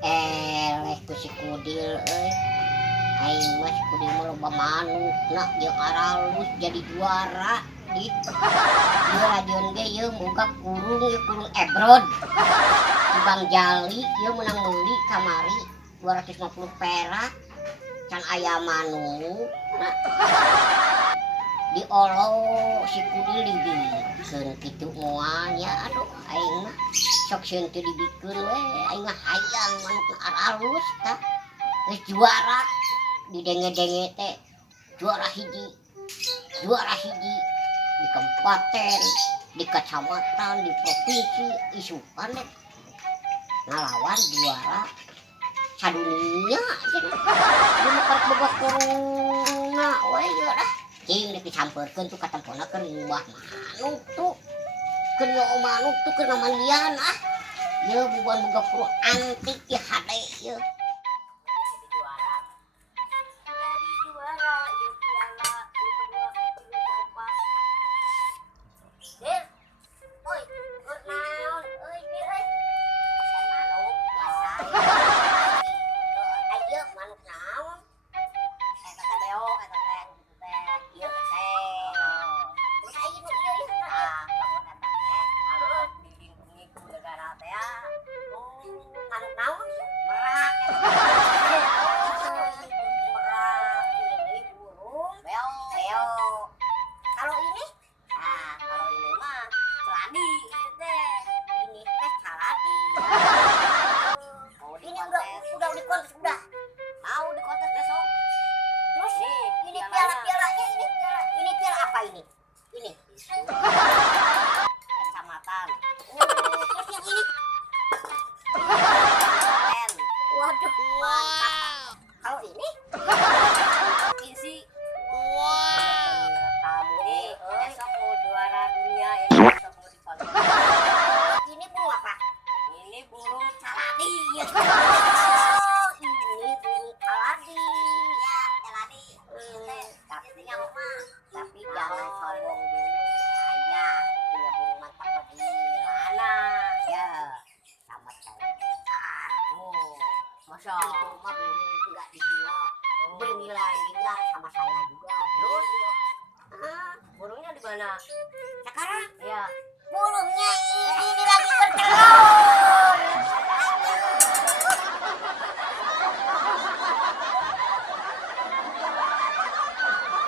Ku si Kudil aing mah si Kudil mah loba manuk nak jeung aralus jadi juara di ieu radion ge ieu boga kurung ebrod di Bang Jali ieu menang meuli kamari 250 perak can aya manuk nah diolo si Kudil dibikeun kitu moal nya aduh aing mah sok sieun teu dibikeun we aing mah hayang manuk aralus tah geus juara di denge-denge teh juara hiji di kabupaten di kecamatan di provinsi isukan deh ngalawan juara sadunia di mekar boga kurungna we ieu dah cing rek disampeurkeun tuh ka tempona keur ngubah manuk tuh keur nyaho manuk tuh keur ngamandian ieu bubuhan boga kurung antik di hade ieu burungnya di mana sekarang ya burung